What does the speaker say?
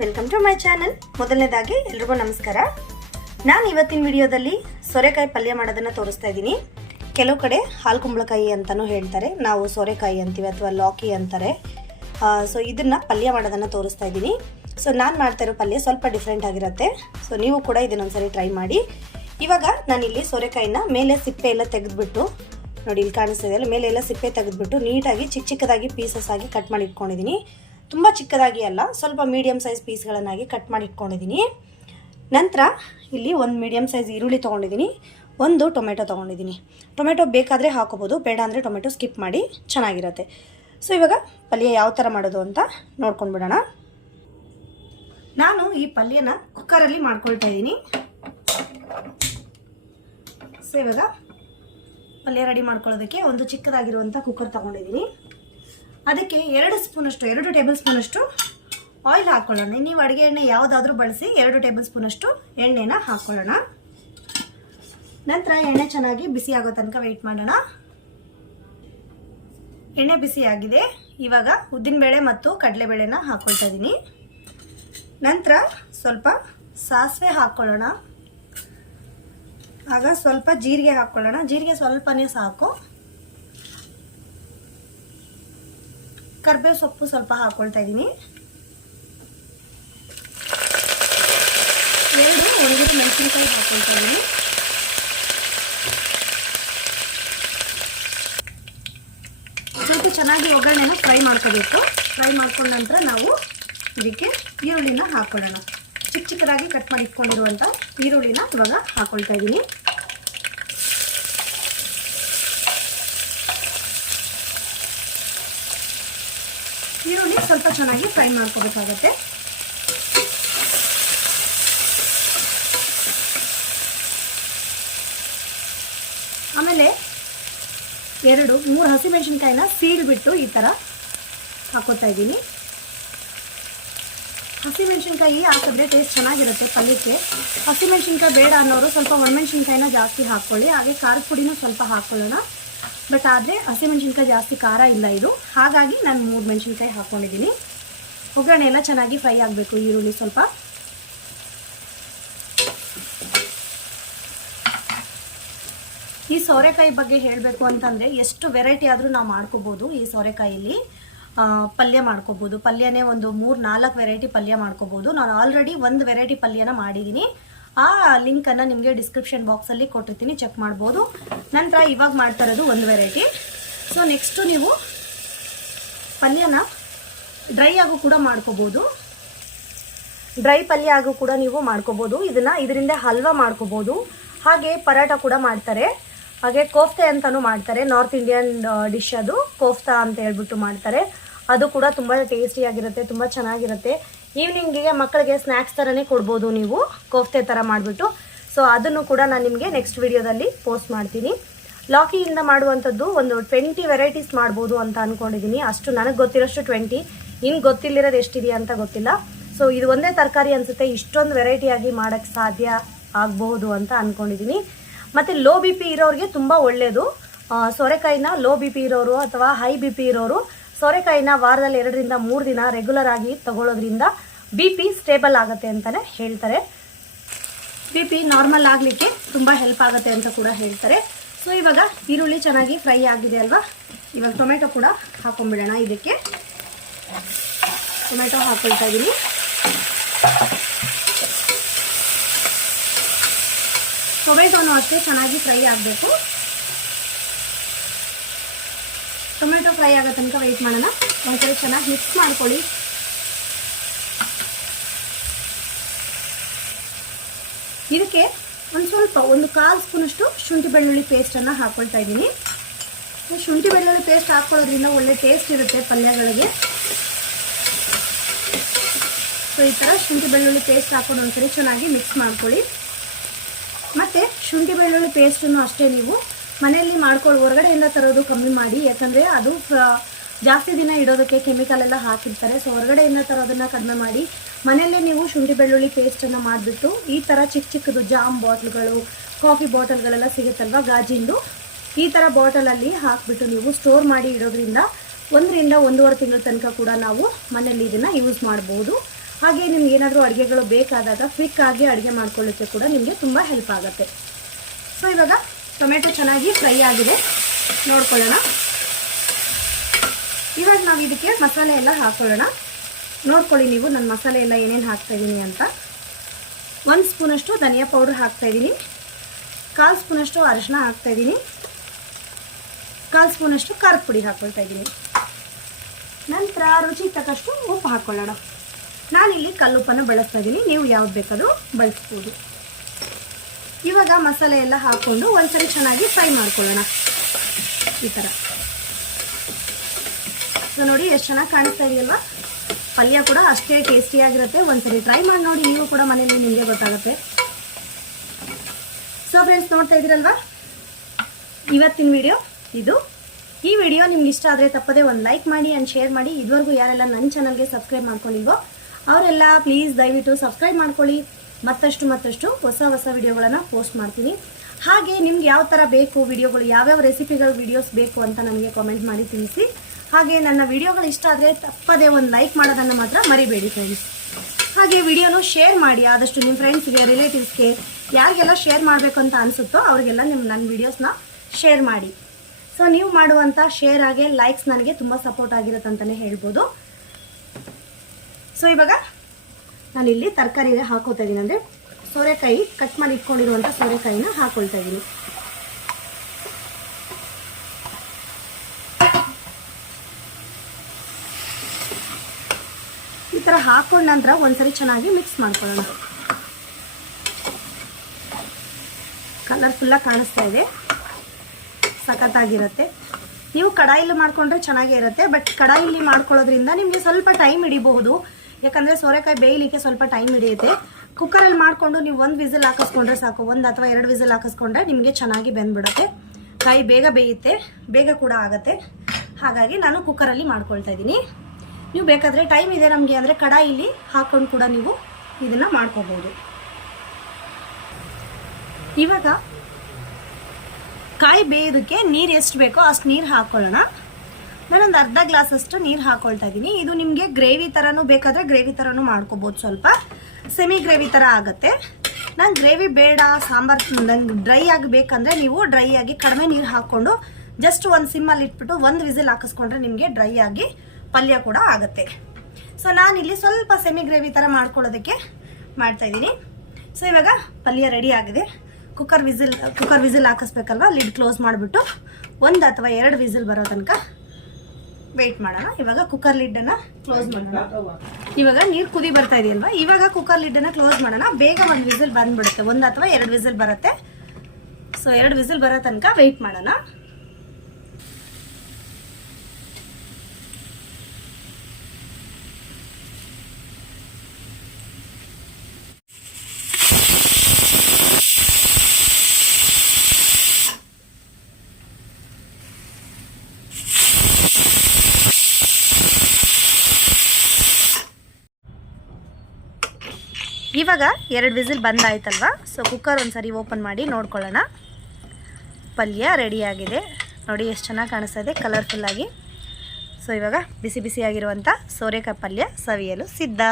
Welcome to my channel ಮೊದಲನೇದಾಗಿ ಎಲ್ರಿಗೂ ನಮಸ್ಕಾರ. ನಾನು ಇವತ್ತಿನ ವಿಡಿಯೋದಲ್ಲಿ ಸೋರೆಕಾಯಿ ಪಲ್ಯ ಮಾಡೋದನ್ನು ತೋರಿಸ್ತಾ ಇದ್ದೀನಿ. ಕೆಲವು ಕಡೆ ಹಾಲು ಕುಂಬಳಕಾಯಿ ಅಂತಲೂ ಹೇಳ್ತಾರೆ. ನಾವು ಸೋರೆಕಾಯಿ ಅಂತೀವಿ ಅಥವಾ ಲಾಕಿ ಅಂತಾರೆ. ಸೊ ಇದನ್ನು ಪಲ್ಯ ಮಾಡೋದನ್ನು ತೋರಿಸ್ತಾ ಇದ್ದೀನಿ. ಸೊ ನಾನು ಮಾಡ್ತಾ ಇರೋ ಪಲ್ಯ ಸ್ವಲ್ಪ ಡಿಫ್ರೆಂಟ್ ಆಗಿರುತ್ತೆ. ಸೊ ನೀವು ಕೂಡ ಇದನ್ನೊಂದ್ಸರಿ ಟ್ರೈ ಮಾಡಿ. ಇವಾಗ ನಾನಿಲ್ಲಿ ಸೋರೆಕಾಯಿನ ಮೇಲೆ ಸಿಪ್ಪೆ ಎಲ್ಲ ತೆಗೆದುಬಿಟ್ಟು, ನೋಡಿ ಇಲ್ಲಿ ಕಾಣಿಸ್ತಾ ಇದೆಯಲ್ಲ ಮೇಲೆ ಎಲ್ಲ ಸಿಪ್ಪೆ ತೆಗೆದುಬಿಟ್ಟು ನೀಟಾಗಿ ಚಿಕ್ಕ ಚಿಕ್ಕದಾಗಿ ಪೀಸಸ್ ಆಗಿ ಕಟ್ ಮಾಡಿ ಇಟ್ಕೊಂಡಿದ್ದೀನಿ. ತುಂಬ ಚಿಕ್ಕದಾಗಿ ಅಲ್ಲ, ಸ್ವಲ್ಪ ಮೀಡಿಯಮ್ ಸೈಜ್ ಪೀಸ್ಗಳನ್ನಾಗಿ ಕಟ್ ಮಾಡಿ ಇಟ್ಕೊಂಡಿದ್ದೀನಿ ನಂತರ ಇಲ್ಲಿ ಒಂದು ಮೀಡಿಯಮ್ ಸೈಜ್ ಈರುಳ್ಳಿ ತೊಗೊಂಡಿದ್ದೀನಿ ಒಂದು ಟೊಮೆಟೊ ತೊಗೊಂಡಿದ್ದೀನಿ ಟೊಮೆಟೊ ಬೇಕಾದರೆ ಹಾಕೋಬೋದು, ಬೇಡ ಅಂದರೆ ಟೊಮೆಟೊ ಸ್ಕಿಪ್ ಮಾಡಿ ಚೆನ್ನಾಗಿರುತ್ತೆ. ಸೊ ಇವಾಗ ಪಲ್ಯ ಯಾವ ಥರ ಮಾಡೋದು ಅಂತ ನೋಡ್ಕೊಂಡು ಬಿಡೋಣ. ನಾನು ಈ ಪಲ್ಯನ ಕುಕ್ಕರಲ್ಲಿ ಮಾಡ್ಕೊಳ್ತಾ ಇದ್ದೀನಿ ಸೊ ಇವಾಗ ಪಲ್ಯ ರೆಡಿ ಮಾಡ್ಕೊಳ್ಳೋದಕ್ಕೆ ಒಂದು ಚಿಕ್ಕದಾಗಿರುವಂಥ ಕುಕ್ಕರ್ ತೊಗೊಂಡಿದ್ದೀನಿ ಅದಕ್ಕೆ ಎರಡು ಸ್ಪೂನಷ್ಟು, ಎರಡು ಟೇಬಲ್ ಸ್ಪೂನಷ್ಟು ಆಯಿಲ್ ಹಾಕ್ಕೊಳ್ಳೋಣ ನೀವು ಅಡುಗೆ ಎಣ್ಣೆ ಯಾವುದಾದ್ರೂ ಬಳಸಿ ಎರಡು ಟೇಬಲ್ ಸ್ಪೂನಷ್ಟು ಎಣ್ಣೆನ ಹಾಕ್ಕೊಳ್ಳೋಣ ನಂತರ ಎಣ್ಣೆ ಚೆನ್ನಾಗಿ ಬಿಸಿ ಆಗೋ ತನಕ ವೆಯ್ಟ್ ಮಾಡೋಣ. ಎಣ್ಣೆ ಬಿಸಿಯಾಗಿದೆ ಇವಾಗ ಉದ್ದಿನಬೇಳೆ ಮತ್ತು ಕಡಲೆಬೇಳೆನ ಹಾಕ್ಕೊಳ್ತಾ ಇದ್ದೀನಿ ನಂತರ ಸ್ವಲ್ಪ ಸಾಸಿವೆ ಹಾಕ್ಕೊಳ್ಳೋಣ ಆಗ ಸ್ವಲ್ಪ ಜೀರಿಗೆ ಹಾಕ್ಕೊಳ್ಳೋಣ ಜೀರಿಗೆ ಸ್ವಲ್ಪನೇ ಸಾಕು. ಕರ್ಬೇವು ಸೊಪ್ಪು ಸ್ವಲ್ಪ ಹಾಕ್ಕೊಳ್ತಾ ಇದ್ದೀನಿ. ಎರಡು ಒಣಗಿದ ಮೆಣಸಿನಕಾಯಿ ಹಾಕ್ಕೊಳ್ತಾ ಇದ್ದೀನಿ. ಸ್ವಲ್ಪ ಚೆನ್ನಾಗಿ ಒಗ್ಗರಣೆನ ಫ್ರೈ ಮಾಡ್ಕೋಬೇಕು. ಫ್ರೈ ಮಾಡ್ಕೊಂಡ ನಂತರ ನಾವು ಇದಕ್ಕೆ ಈರುಳ್ಳಿನ ಹಾಕ್ಕೊಳ್ಳೋಣ ಚಿಕ್ಕ ಚಿಕ್ಕದಾಗಿ ಕಟ್ ಮಾಡಿ ಇಟ್ಕೊಂಡಿರುವಂಥ ಈರುಳ್ಳಿನ ಇವಾಗ ಹಾಕೊಳ್ತಾ ಇದ್ದೀನಿ ಈರುಳ್ಳಿ ಸ್ವಲ್ಪ ಚೆನ್ನಾಗಿ ಫ್ರೈ ಮಾಡ್ಕೋಬೇಕಾಗತ್ತೆ. ಆಮೇಲೆ ಎರಡು, ಮೂರು ಹಸಿಮೆಣಸಿನ್ಕಾಯಿನ ಸೀಳ್ಬಿಟ್ಟು ಈ ಥರ ಹಾಕೋತಾ ಇದ್ದೀನಿ. ಹಸಿಮೆಣಸಿನ್ಕಾಯಿ ಹಾಕಿದ್ರೆ ಟೇಸ್ಟ್ ಚೆನ್ನಾಗಿರುತ್ತೆ ಪಲ್ಯಕ್ಕೆ. ಹಸಿಮೆಣಸಿನ್ಕಾಯಿ ಬೇಡ ಅನ್ನೋರು ಸ್ವಲ್ಪ ಒಣಮೆಣಸಿನ್ಕಾಯಿನ ಜಾಸ್ತಿ ಹಾಕ್ಕೊಳ್ಳಿ, ಹಾಗೆ ಖಾರದ ಪುಡಿನೂ ಸ್ವಲ್ಪ ಹಾಕ್ಕೊಳ್ಳೋಣ. ಬಟ್ ಆದರೆ ಹಸಿಮೆಣಸಿನ್ಕಾಯಿ ಜಾಸ್ತಿ ಖಾರ ಇಲ್ಲ ಇದು. ಹಾಗಾಗಿ ನಾನು ಮೂರು ಮೆಣಸಿನ್ಕಾಯಿ ಹಾಕ್ಕೊಂಡಿದ್ದೀನಿ ಒಗ್ಗರಣೆ ಎಲ್ಲ ಚೆನ್ನಾಗಿ ಫ್ರೈ ಆಗಬೇಕು ಈರುಳ್ಳಿ ಸ್ವಲ್ಪ. ಈ ಸೋರೆಕಾಯಿ ಬಗ್ಗೆ ಹೇಳಬೇಕು ಅಂತಂದರೆ ಎಷ್ಟು ವೆರೈಟಿ ಆದರೂ ನಾವು ಮಾಡ್ಕೋಬೋದು ಈ ಸೋರೆಕಾಯಲ್ಲಿ. ಆ, ಪಲ್ಯ ಮಾಡ್ಕೋಬೋದು. ಪಲ್ಯನೇ ಒಂದು ಮೂರು ನಾಲ್ಕು ವೆರೈಟಿ ಪಲ್ಯ ಮಾಡ್ಕೋಬೋದು. ನಾನು ಆಲ್ರೆಡಿ ಒಂದು ವೆರೈಟಿ ಪಲ್ಯನ ಮಾಡಿದ್ದೀನಿ ಆ ಲಿಂಕನ್ನು ನಿಮಗೆ ಡಿಸ್ಕ್ರಿಪ್ಷನ್ ಬಾಕ್ಸಲ್ಲಿ ಕೊಟ್ಟಿರ್ತೀನಿ ಚೆಕ್ ಮಾಡ್ಬೋದು. ನಂತರ ಇವಾಗ ಮಾಡ್ತಾ ಇರೋದು ಒಂದು ವೆರೈಟಿ ಸೊ ನೆಕ್ಸ್ಟು ನೀವು ಪಲ್ಯನ ಡ್ರೈ ಆಗು ಕೂಡ ಮಾಡ್ಕೋಬೋದು. ಡ್ರೈ ಪಲ್ಯ ಆಗು ಕೂಡ ನೀವು ಮಾಡ್ಕೋಬೋದು. ಇದನ್ನ ಇದರಿಂದ ಹಲ್ವಾ ಮಾಡ್ಕೋಬೋದು. ಹಾಗೆ ಪರಾಟ ಕೂಡ ಮಾಡ್ತಾರೆ. ಹಾಗೆ ಕೋಫ್ತೆ ಅಂತಲೂ ಮಾಡ್ತಾರೆ. ನಾರ್ತ್ ಇಂಡಿಯನ್ ಡಿಶ್ ಅದು. ಕೋಫ್ತಾ ಅಂತ ಹೇಳ್ಬಿಟ್ಟು ಮಾಡ್ತಾರೆ. ಅದು ಕೂಡ ತುಂಬ ಟೇಸ್ಟಿಯಾಗಿರುತ್ತೆ ತುಂಬ ಚೆನ್ನಾಗಿರುತ್ತೆ. ಈವ್ನಿಂಗಿಗೆ ಮಕ್ಕಳಿಗೆ ಸ್ನ್ಯಾಕ್ಸ್ ಥರನೇ ಕೊಡ್ಬೋದು ನೀವು, ಕೋಫ್ತೆ ಥರ ಮಾಡಿಬಿಟ್ಟು. ಸೊ ಅದನ್ನು ಕೂಡ ನಾನು ನಿಮಗೆ ನೆಕ್ಸ್ಟ್ ವಿಡಿಯೋದಲ್ಲಿ ಪೋಸ್ಟ್ ಮಾಡ್ತೀನಿ. ಲಾಕಿಯಿಂದ ಮಾಡುವಂಥದ್ದು ಒಂದು ಟ್ವೆಂಟಿ ವೆರೈಟೀಸ್ ಮಾಡ್ಬೋದು ಅಂತ ಅಂದ್ಕೊಂಡಿದ್ದೀನಿ ಅಷ್ಟು ನನಗೆ ಗೊತ್ತಿರೋಷ್ಟು ಟ್ವೆಂಟಿ ಇನ್ನು ಗೊತ್ತಿಲ್ಲಿರೋದು ಎಷ್ಟಿದೆಯಾ ಅಂತ ಗೊತ್ತಿಲ್ಲ. ಸೊ ಇದು ಒಂದೇ ತರಕಾರಿ ಅನಿಸುತ್ತೆ. ಇಷ್ಟೊಂದು ವೆರೈಟಿಯಾಗಿ ಮಾಡೋಕ್ಕೆ ಸಾಧ್ಯ ಆಗಬಹುದು ಅಂತ ಅಂದ್ಕೊಂಡಿದ್ದೀನಿ ಮತ್ತು ಲೋ ಬಿ ಪಿ ಇರೋರಿಗೆ ತುಂಬ ಒಳ್ಳೆಯದು ಸೊರೆಕಾಯಿನ ಲೋ ಬಿ ಪಿ ಇರೋರು ಅಥವಾ ಹೈ ಬಿ ಪಿ ಇರೋರು ಸೋರೆಕಾಯಿನ ವಾರದಲ್ಲಿ ಎರಡರಿಂದ ಮೂರು ದಿನ ರೆಗ್ಯುಲರ್ ಆಗಿ ತಗೊಳ್ಳೋದ್ರಿಂದ ಬಿ ಪಿ ಸ್ಟೇಬಲ್ ಆಗುತ್ತೆ ಅಂತಲೇ ಹೇಳ್ತಾರೆ. ಬಿ ಪಿ ನಾರ್ಮಲ್ ಆಗಲಿಕ್ಕೆ ತುಂಬ ಹೆಲ್ಪ್ ಆಗುತ್ತೆ ಅಂತ ಕೂಡ ಹೇಳ್ತಾರೆ. ಸೊ ಇವಾಗ ಈರುಳ್ಳಿ ಚೆನ್ನಾಗಿ ಫ್ರೈ ಆಗಿದೆ ಅಲ್ವಾ? ಇವಾಗ ಟೊಮೆಟೊ ಕೂಡ ಹಾಕೊಂಡ್ಬಿಡೋಣ ಇದಕ್ಕೆ. ಟೊಮೆಟೊ ಹಾಕೊಳ್ತಾ ಇದ್ದೀನಿ ಟೊಮೆಟೊನು ಅಷ್ಟೇ ಚೆನ್ನಾಗಿ ಫ್ರೈ ಆಗಬೇಕು. ಟೊಮೆಟೊ ಫ್ರೈ ಆಗೋ ತನಕ ವೆಯ್ಟ್ ಮಾಡೋಣ. ಒಂದ್ಸರಿ ಚೆನ್ನಾಗಿ ಮಿಕ್ಸ್ ಮಾಡ್ಕೊಳ್ಳಿ. ಇದಕ್ಕೆ ಒಂದು ಸ್ವಲ್ಪ, ಒಂದು ಕಾಲು ಸ್ಪೂನಷ್ಟು ಶುಂಠಿ ಬೆಳ್ಳುಳ್ಳಿ ಪೇಸ್ಟನ್ನು ಹಾಕ್ಕೊಳ್ತಾ ಇದ್ದೀನಿ. ಶುಂಠಿ ಬೆಳ್ಳುಳ್ಳಿ ಪೇಸ್ಟ್ ಹಾಕ್ಕೊಳ್ಳೋದ್ರಿಂದ ಒಳ್ಳೆ ಟೇಸ್ಟ್ ಇರುತ್ತೆ ಪಲ್ಯಗಳಿಗೆ. ಸೊ ಈ ಥರ ಶುಂಠಿ ಬೆಳ್ಳುಳ್ಳಿ ಪೇಸ್ಟ್ ಹಾಕ್ಕೊಂಡು ಒಂದ್ಸರಿ ಚೆನ್ನಾಗಿ ಮಿಕ್ಸ್ ಮಾಡ್ಕೊಳ್ಳಿ. ಮತ್ತು ಶುಂಠಿ ಬೆಳ್ಳುಳ್ಳಿ ಪೇಸ್ಟನ್ನು ಅಷ್ಟೇ ನೀವು ಮನೆಯಲ್ಲಿ ಮಾಡ್ಕೊಳ್ಳಿ ಹೊರಗಡೆಯಿಂದ ತರೋದು ಕಮ್ಮಿ ಮಾಡಿ, ಯಾಕಂದರೆ ಅದು ಜಾಸ್ತಿ ದಿನ ಇಡೋದಕ್ಕೆ ಕೆಮಿಕಲ್ ಎಲ್ಲ ಹಾಕಿರ್ತಾರೆ. ಸೊ ಹೊರಗಡೆಯಿಂದ ತರೋದನ್ನು ಕಡಿಮೆ ಮಾಡಿ, ಮನೆಯಲ್ಲೇ ನೀವು ಶುಂಠಿ ಬೆಳ್ಳುಳ್ಳಿ ಪೇಸ್ಟನ್ನು ಮಾಡಿಬಿಟ್ಟು, ಈ ಥರ ಚಿಕ್ಕ ಚಿಕ್ಕದು ಜಾಮ್ ಬಾಟ್ಲ್ಗಳು ಕಾಫಿ ಬಾಟಲ್ಗಳೆಲ್ಲ ಸಿಗುತ್ತಲ್ವ ಗಾಜಿಂದು? ಈ ಥರ ಬಾಟಲಲ್ಲಿ ಹಾಕಿಬಿಟ್ಟು ನೀವು ಸ್ಟೋರ್ ಮಾಡಿ ಇಡೋದ್ರಿಂದ ಒಂದರಿಂದ ಒಂದೂವರೆ ತಿಂಗಳ ತನಕ ಕೂಡ ನಾವು ಮನೆಯಲ್ಲಿ ಇದನ್ನು ಯೂಸ್ ಮಾಡ್ಬೋದು. ಹಾಗೆ ನಿಮ್ಗೆ ಏನಾದರೂ ಅಡುಗೆಗಳು ಬೇಕಾದಾಗ ಕ್ವಿಕ್ಕಾಗಿ ಅಡುಗೆ ಮಾಡ್ಕೊಳ್ಳೋಕ್ಕೆ ಕೂಡ ನಿಮಗೆ ತುಂಬ ಹೆಲ್ಪ್ ಆಗುತ್ತೆ. ಸೊ ಇವಾಗ ಟೊಮೆಟೊ ಚೆನ್ನಾಗಿ ಫ್ರೈ ಆಗಿದೆ. ನೋಡ್ಕೊಳ್ಳೋಣ. ಇವಾಗ ನಾವು ಇದಕ್ಕೆ ಮಸಾಲೆ ಎಲ್ಲ ಹಾಕೊಳ್ಳೋಣ. ನೋಡ್ಕೊಳ್ಳಿ ನೀವು ನನ್ನ ಮಸಾಲೆ ಎಲ್ಲ ಏನೇನು ಹಾಕ್ತಾಯಿದ್ದೀನಿ ಅಂತ. ಒಂದು ಸ್ಪೂನಷ್ಟು ಧನಿಯಾ ಪೌಡ್ರ್ ಹಾಕ್ತಾಯಿದ್ದೀನಿ ಕಾಲು ಸ್ಪೂನಷ್ಟು ಅರಿಶಿನ ಹಾಕ್ತಾಯಿದ್ದೀನಿ ಕಾಲು ಸ್ಪೂನಷ್ಟು ಖಾರದ ಪುಡಿ ಹಾಕ್ಕೊಳ್ತಾ ಇದ್ದೀನಿ ನಂತರ ರುಚಿಗೆ ತಕ್ಕಷ್ಟು ಉಪ್ಪು ಹಾಕ್ಕೊಳ್ಳೋಣ ನಾನಿಲ್ಲಿ ಕಲ್ಲುಪ್ಪನ್ನು ಬಳಸ್ತಾ ಇದ್ದೀನಿ ನೀವು ಯಾವ್ದು ಬೇಕಾದರೂ ಬಳಸ್ಬೋದು. ಇವಾಗ ಮಸಾಲೆ ಎಲ್ಲ ಹಾಕ್ಕೊಂಡು ಒಂದ್ಸರಿ ಚೆನ್ನಾಗಿ ಫ್ರೈ ಮಾಡ್ಕೊಳ್ಳೋಣ. ಈ ಥರ ಸೊ ನೋಡಿ, ಎಷ್ಟು ಚೆನ್ನಾಗಿ ಕಾಣಿಸ್ತಾ ಇದೆಯಲ್ಲ ಪಲ್ಯ ಕೂಡ ಅಷ್ಟೇ ಟೇಸ್ಟಿಯಾಗಿರುತ್ತೆ ಒಂದ್ಸರಿ ಟ್ರೈ ಮಾಡಿ ನೋಡಿ, ನೀವು ಕೂಡ ಮನೆಯಲ್ಲಿ ನಿಮಗೆ ಗೊತ್ತಾಗುತ್ತೆ. ಸೊ ಫ್ರೆಂಡ್ಸ್ ನೋಡ್ತಾ ಇದ್ದೀರಲ್ವಾ? ಇವತ್ತಿನ ವಿಡಿಯೋ ಇದು. ಈ ವಿಡಿಯೋ ನಿಮ್ಗೆ ಇಷ್ಟ ಆದರೆ ತಪ್ಪದೆ ಒಂದು ಲೈಕ್ ಮಾಡಿ ಆ್ಯಂಡ್ ಶೇರ್ ಮಾಡಿ. ಇದುವರೆಗೂ ಯಾರೆಲ್ಲ ನನ್ನ ಚಾನಲ್ಗೆ ಸಬ್ಸ್ಕ್ರೈಬ್ ಮಾಡ್ಕೊಂಡಿಲ್ವೋ, ಅವರೆಲ್ಲ ಪ್ಲೀಸ್ ದಯವಿಟ್ಟು ಸಬ್ಸ್ಕ್ರೈಬ್ ಮಾಡ್ಕೊಳ್ಳಿ. ಮತ್ತಷ್ಟು ಮತ್ತಷ್ಟು ಹೊಸ ಹೊಸ ವಿಡಿಯೋಗಳನ್ನು ಪೋಸ್ಟ್ ಮಾಡ್ತೀನಿ. ಹಾಗೆ ನಿಮ್ಗೆ ಯಾವ ಥರ ಬೇಕು, ವಿಡಿಯೋಗಳು ಯಾವ್ಯಾವ ರೆಸಿಪಿಗಳು ವಿಡಿಯೋಸ್ ಬೇಕು ಅಂತ ನನಗೆ ಕಾಮೆಂಟ್ ಮಾಡಿ ತಿಳಿಸಿ. ಹಾಗೆ ನನ್ನ ವಿಡಿಯೋಗಳು ಇಷ್ಟ ಆದರೆ ತಪ್ಪದೇ ಒಂದು ಲೈಕ್ ಮಾಡೋದನ್ನು ಮಾತ್ರ ಮರಿಬೇಡಿ ಫ್ರೆಂಡ್ಸ್ ಹಾಗೆ ವಿಡಿಯೋನು ಶೇರ್ ಮಾಡಿ. ಆದಷ್ಟು ನಿಮ್ಮ ಫ್ರೆಂಡ್ಸ್ಗೆ ರಿಲೇಟಿವ್ಸ್ಗೆ ಯಾರಿಗೆಲ್ಲ ಶೇರ್ ಮಾಡಬೇಕು ಅಂತ ಅನಿಸುತ್ತೋ ಅವರಿಗೆಲ್ಲ ನಿಮ್ಮ ನನ್ನ ವಿಡಿಯೋಸ್ನ ಶೇರ್ ಮಾಡಿ. ಸೊ ನೀವು ಮಾಡುವಂಥ ಶೇರ್ ಆಗಿ ಲೈಕ್ಸ್ ನನಗೆ ತುಂಬ ಸಪೋರ್ಟ್ ಆಗಿರುತ್ತೆ ಅಂತಲೇ ಹೇಳ್ಬೋದು. ಸೊ ಇವಾಗ ನಾನಿಲ್ಲಿ ತರಕಾರಿ ಹಾಕೋತಾ ಇದ್ದೀನಿ. ಅಂದರೆ ಸೋರೆಕಾಯಿ ಕಟ್ ಮಾಡಿ ಇಟ್ಕೊಂಡಿರುವಂಥ ಸೋರೆಕಾಯಿನ ಹಾಕೊಳ್ತಾ ಇದ್ದೀನಿ. ಈ ಥರ ಹಾಕೊಂಡ ನಂತರ ಒಂದ್ಸರಿ ಚೆನ್ನಾಗಿ ಮಿಕ್ಸ್ ಮಾಡ್ಕೊಳ್ಳೋಣ. ಕಲರ್ಫುಲ್ಲಾಗಿ ಕಾಣಿಸ್ತಾ ಇದೆ. ಸಖತ್ತಾಗಿರುತ್ತೆ. ನೀವು ಕಡಾಯಿಲಿ ಮಾಡ್ಕೊಂಡ್ರೆ ಚೆನ್ನಾಗೇ ಇರುತ್ತೆ ಬಟ್ ಕಡಾಯಿಲಿ ಮಾಡ್ಕೊಳ್ಳೋದ್ರಿಂದ ನಿಮಗೆ ಸ್ವಲ್ಪ ಟೈಮ್ ಹಿಡಿಬಹುದು. ಯಾಕಂದರೆ ಸೋರೆಕಾಯಿ ಬೇಯಲಿಕ್ಕೆ ಸ್ವಲ್ಪ ಟೈಮ್ ಹಿಡಿಯುತ್ತೆ. ಕುಕ್ಕರಲ್ಲಿ ಮಾಡಿಕೊಂಡು ನೀವು ಒಂದು ವಿಸಿಲ್ ಹಾಕಿಸ್ಕೊಂಡ್ರೆ ಸಾಕು. ಒಂದು ಅಥವಾ ಎರಡು ವಿಸಿಲ್ ಹಾಕಿಸ್ಕೊಂಡ್ರೆ ನಿಮಗೆ ಚೆನ್ನಾಗಿ ಬೆಂದ್ಬಿಡುತ್ತೆ. ಕಾಯಿ ಬೇಗ ಬೇಯುತ್ತೆ. ಬೇಗ ಕೂಡ ಆಗುತ್ತೆ. ಹಾಗಾಗಿ ನಾನು ಕುಕ್ಕರಲ್ಲಿ ಮಾಡ್ಕೊಳ್ತಾ ಇದ್ದೀನಿ. ನೀವು ಬೇಕಾದರೆ ಟೈಮ್ ಇದೆ ನಮಗೆ ಅಂದರೆ ಕಡಾಯಿಲಿ ಹಾಕೊಂಡು ಕೂಡ ನೀವು ಇದನ್ನು ಮಾಡ್ಕೋಬೋದು. ಇವಾಗ ಕಾಯಿ ಬೇಯೋದಕ್ಕೆ ನೀರು ಎಷ್ಟು ಬೇಕೋ ಅಷ್ಟು ನೀರು ಹಾಕ್ಕೊಳ್ಳೋಣ ನಾನೊಂದು ಅರ್ಧ ಗ್ಲಾಸಷ್ಟು ನೀರು ಹಾಕೊಳ್ತಾ ಇದ್ದೀನಿ ಇದು ನಿಮಗೆ ಗ್ರೇವಿ ಥರನೂ ಬೇಕಾದರೆ ಗ್ರೇವಿ ಥರನೂ ಮಾಡ್ಕೋಬೋದು ಸ್ವಲ್ಪ. ಸೆಮಿ ಗ್ರೇವಿ ಥರ ಆಗುತ್ತೆ. ನಾನು ಗ್ರೇವಿ ಬೇಡ, ಸಾಂಬಾರು ನಂಗೆ ಡ್ರೈ ಆಗಿ ಬೇಕಂದರೆ ನೀವು ಡ್ರೈ ಆಗಿ ಕಡಿಮೆ ನೀರು ಹಾಕ್ಕೊಂಡು ಜಸ್ಟ್ ಒಂದು ಸಿಮ್ಮಲ್ಲಿ ಇಟ್ಬಿಟ್ಟು ಒಂದು ವಿಸಿಲ್ ಹಾಕಿಸ್ಕೊಂಡ್ರೆ ನಿಮಗೆ ಡ್ರೈ ಆಗಿ ಪಲ್ಯ ಕೂಡ ಆಗುತ್ತೆ. ಸೊ ನಾನಿಲ್ಲಿ ಸ್ವಲ್ಪ ಸೆಮಿ ಗ್ರೇವಿ ಥರ ಮಾಡ್ಕೊಳ್ಳೋದಕ್ಕೆ ಮಾಡ್ತಾಯಿದ್ದೀನಿ ಸೊ ಇವಾಗ ಪಲ್ಯ ರೆಡಿ ಆಗಿದೆ. ಕುಕ್ಕರ್ ವಿಸಿಲ್ ಕುಕ್ಕರ್ ವಿಸಿಲ್ ಹಾಕಿಸ್ಬೇಕಲ್ವ? ಲಿಡ್ ಕ್ಲೋಸ್ ಮಾಡಿಬಿಟ್ಟು ಒಂದು ಅಥವಾ ಎರಡು ವಿಸಿಲ್ ಬರೋ ತನಕ ವೆಯ್ಟ್ ಮಾಡೋಣ. ಇವಾಗ ಕುಕ್ಕರ್ ಲಿಡ್ಡನ್ನು ಕ್ಲೋಸ್ ಮಾಡೋಣ. ಇವಾಗ ನೀರು ಕುದಿ ಬರ್ತಾ ಇದೆಯಲ್ವಾ ಇವಾಗ ಕುಕ್ಕರ್ ಲಿಡ್ಡನ್ನು ಕ್ಲೋಸ್ ಮಾಡೋಣ. ಬೇಗ ಒಂದು ವಿಸಿಲ್ ಬಂದ್ಬಿಡುತ್ತೆ. ಒಂದು ಅಥವಾ ಎರಡು ವಿಸಿಲ್ ಬರುತ್ತೆ. ಸೊ ಎರಡು ವಿಸಿಲ್ ಬರೋ ತನಕ ವೆಯ್ಟ್ ಮಾಡೋಣ. ಇವಾಗ ಎರಡು ವಿಸಿಲ್ ಬಂದಾಯ್ತಲ್ವ? ಸೊ ಕುಕ್ಕರ್ ಒಂದು ಸರಿ ಓಪನ್ ಮಾಡಿ ನೋಡ್ಕೊಳ್ಳೋಣ. ಪಲ್ಯ ರೆಡಿಯಾಗಿದೆ ನೋಡಿ, ಎಷ್ಟು ಚೆನ್ನಾಗಿ ಕಾಣಿಸ್ತದೆ ಕಲರ್ಫುಲ್ಲಾಗಿ ಸೊ ಇವಾಗ ಬಿಸಿ ಬಿಸಿಯಾಗಿರುವಂಥ ಸೋರೆಕಾಯಿ ಪಲ್ಯ ಸವಿಯಲು ಸಿದ್ಧ.